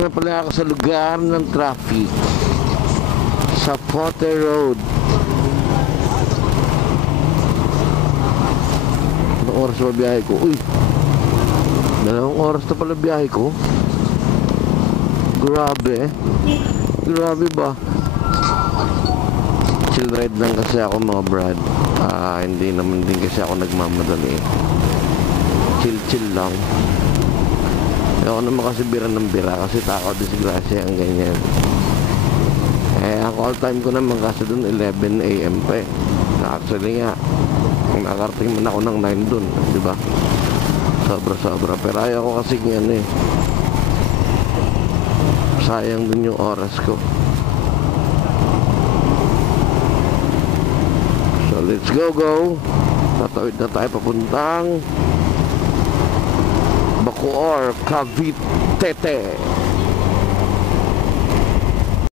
na pala ako sa lugar ng traffic sa Potter Road. Anong oras ba biyahe ko? Uy, 2 oras na pala biyahe ko. Grabe. Grabe ba? Chill ride lang kasi ako mga brad. Hindi naman din kasi ako nagmamadali. Chill lang. Ako naman kasi bira ng bira kasi takaw disgrasya ang ganyan. Ang call time ko naman kasi dun 11 AM pa eh. Actually nga nakarating man ako ng 9 dun, diba? Sobra. Pero ayaw ko kasi yan eh. Sayang dun yung oras ko. So let's go. Tatawid na tayo papuntang Bacoor, Cavite.